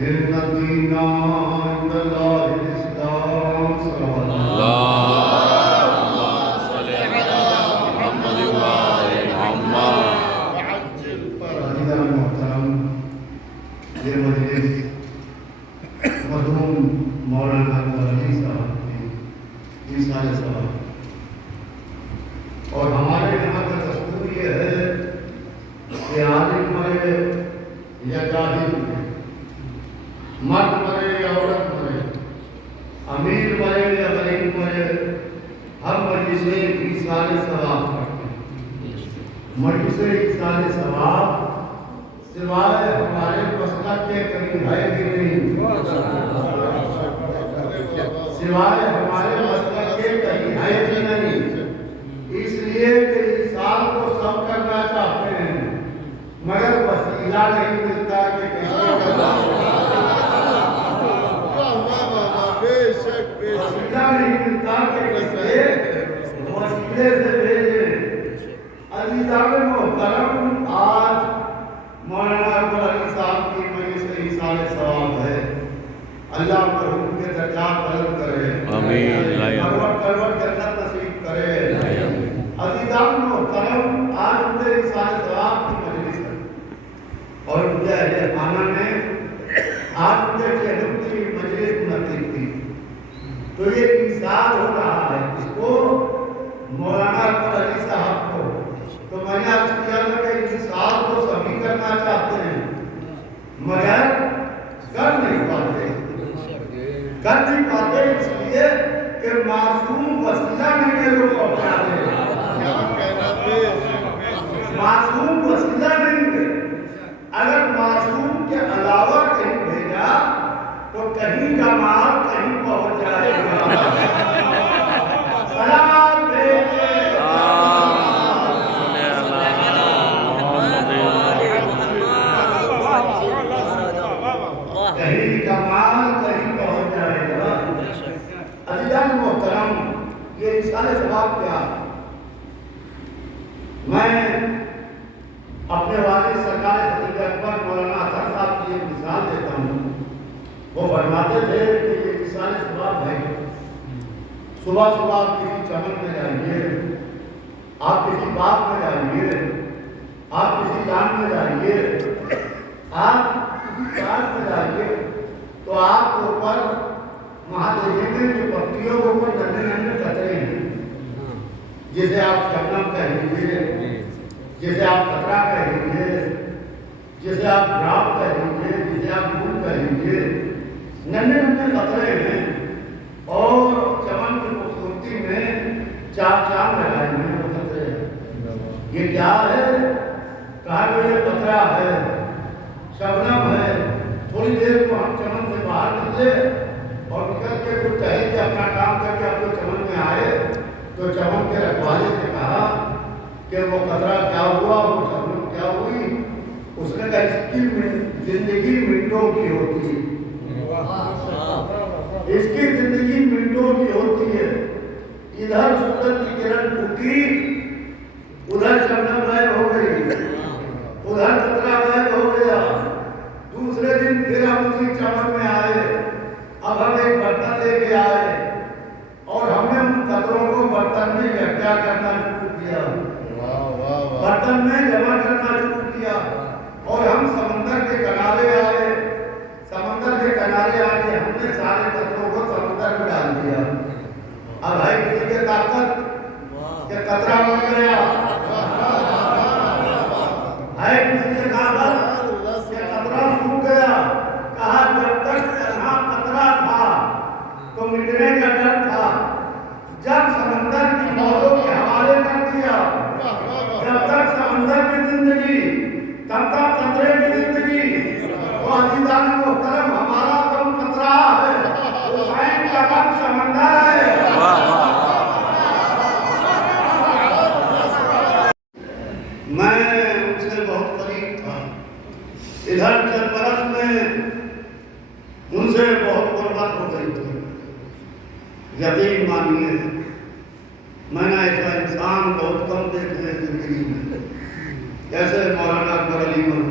إن الدين عند الله الإسلام. اللهم صل على محمد وآل محمد. عزیزان محترم، یہ مجلس مرحوم مولانا علی صاحب کی ایسال صاحب، اور ہمارے یہاں کا دستور یہ ہے کہ عالم مرے یا جاہل مرے، مرد مرے یا عورت مرے، امیر مرے یا غریب مرے، ہم مجلس ایسال ثواب پڑھتے ہیں۔ مجلس ایسال ثواب سوائے ہمارے مسلک کے کہیں ہے بھی نہیں، سوائے ہمارے مسلک کے کہیں ہے بھی نہیں، اس لیے کہ انسان کو سب کرنا چاہتے ہیں مگر وسیلہ نہیں ملتا کہ وسیلہ نہیں ملتا کہ کسی وسیلے سے بھیجیں۔ عزیزان محترم، آج مولانا علی صاحب کی مجلس ایسال ثواب ہے۔ اللہ مرحوم کے درجات بلند کرے، آمین، کروٹ جنت نصیب کرے۔ عزیزان محترم، آج مجھے ایسال ثواب کی مجلس ہے اور مجھے اہل خانہ نے آج مجھے چہلم کی مجلس منعقد کی، تو یہ ایسال ہو رہا ہے اس کو مولانا علی صاحب کو، تو میں نے عرض کیا تھا کہ ایسال کو سبھی کرنا چاہتے ہیں مگر کر نہیں پاتے اس لیے کہ معصوم وسیلہ نہیں ہے لوگ اپناتے ہیں، معصوم وسیلہ نہیں ہے۔ اگر معصوم کے علاوہ کہیں بھیجا تو کہیں کا مال کہیں پہنچ جائے گا۔ سلام بھیجے کہیں کا مال کہیں پہنچ جائے گا۔ عزیزان محترم، یہ ایسال ثواب کیا ہے؟ میں اپنے والد سرکار خطیب اکبر مولانا اطہر صاحب کی ایک مثال دیتا ہوں۔ وہ فرماتے تھے کہ یہ ایسال ثواب ہے، صبح صبح آپ کسی چمن میں جائیے، آپ کسی باغ میں جائیے، آپ کسی جان میں جائیے، آپ کسی کاج میں جائیے، تو آپ کے اوپر وہاں دیکھیں گے کہ پتیوں کے اوپر ننھے ننھے قطرے ہیں، جسے آپ شبنم کہیں گے، جسے آپ قطرہ کہیں گے، جسے آپ گراب کہیں گے، جسے آپ پھول کہیں گے، ننھے ننھے قطرے ہیں، اور چمن کی خوبصورتی میں چار چاند لگائے ہوئے وہ قطرے ہیں۔ یہ کیا ہے؟ کہا کہ یہ قطرہ ہے، شبنم ہے۔ تھوڑی دیر کو ہم چمن سے باہر نکلے اور نکل کے کچھ ٹہل کے اپنا کام کر کے اپنے چمن میں آئے تو چمن کے رکھوالے سے کہا کہ وہ قطرہ کیا ہوا، وہ شبنم کیا ہوئی؟ اس نے کہا اس کی زندگی منٹوں کی ہوتی ہے، اس کی زندگی منٹوں کی ہوتی ہے۔ ادھر سورج کی کرن ٹوٹی، ادھر شبنم غائب ہو گئی، ادھر قطرہ غائب ہو گیا۔ دوسرے دن پھر ہم اسی چمن میں آئے، اب ہم ایک برتن لے کے آئے اور ہم نے ان قطروں کو برتن میں اکٹھا کرنا شروع کیا، برتن میں جمع کرنا شروع کیا، اور ہم سمندر کے کنارے آئے۔ سمندر کے کنارے آ کے ہم نے سارے قطروں کو سمندر میں ڈال دیا۔ اب ہے کسی کے طاقت کہ قطرہ بن گیا، ہے کسی کے طاقت کہ قطرہ سوکھ گیا۔ کہا جب تک یہاں قطرہ تھا تو مٹنے کا ڈر تھا، جب سمندر کی موجوں کے حوالے کر دیا، جب تک سمندر کی زندگی تب تک قطرے کی زندگی۔ تو عزیزان محترم، ہمارا کم قطرہ ہے، حسین کا کم سمندر ہے۔ میں ان سے بہت قریب تھا، ادھر چند برس میں ان سے بہت غربت ہو گئی تھی۔ یقین مانیے میں نے ایسا انسان بہت کم دیکھے ہیں زندگی میں جیسے مولانا اکبر علی مرحوم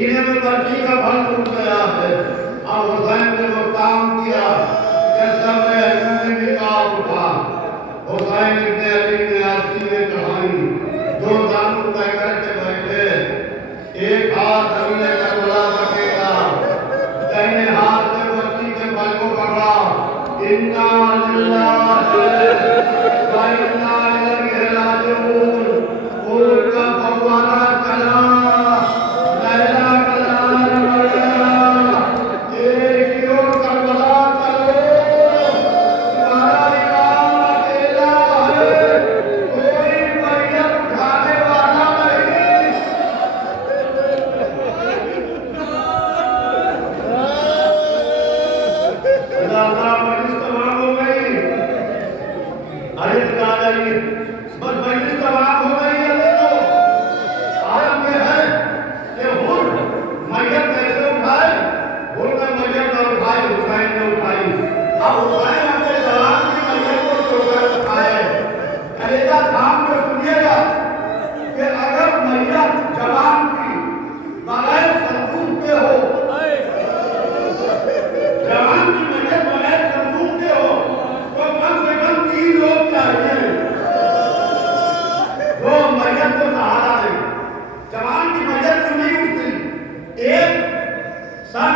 سینے میں برچی کا پھل ٹوٹ گیا ہے. اب حسین نے وہ کام کیا کہ سب نے علی نے نکاح اٹھا. حسین ابن علی نے آستینیں چڑھائی, دو دانوں طے کر کے بیٹھے. ایک ہاتھ زمین کربلا رکھے گا, دائیں ہاتھ سے برچی کے پھل کو پکڑا. اِنَّا لِلَّهِ وَإِنَّا إِلَيْهِ رَاجِعُونَ. خون کا فوارہ چلا, لیلا کلال بڑھ گیا. ایک ہی اور کربلا چلو, تمہارا امام اکیلا ہے, کوئی میت اٹھانے والا نہیں. اللہ مجلس تمام ہو گئی. علی علی بس مجلس تمام ہو گئی ہے. دیکھو عالم یہ ہے کہ ہر میت کیسے اٹھائے. ہر میں میت نہ اٹھائے, حسین نے اٹھائی. اب حسین اپنے جوان کی میت کو چھوڑ کر اٹھائے. کلیجہ تھام کے سنیے گا کہ اگر میت جوان کی بغیر صندوق کے ہو, جوان کی میت بغیر صندوق کے ہو, تو کم سے کم 3 لوگ چاہیے وہ میت کو سہارا دے. جوان کی میت کیوں نہیں اٹھتی؟ ایک سر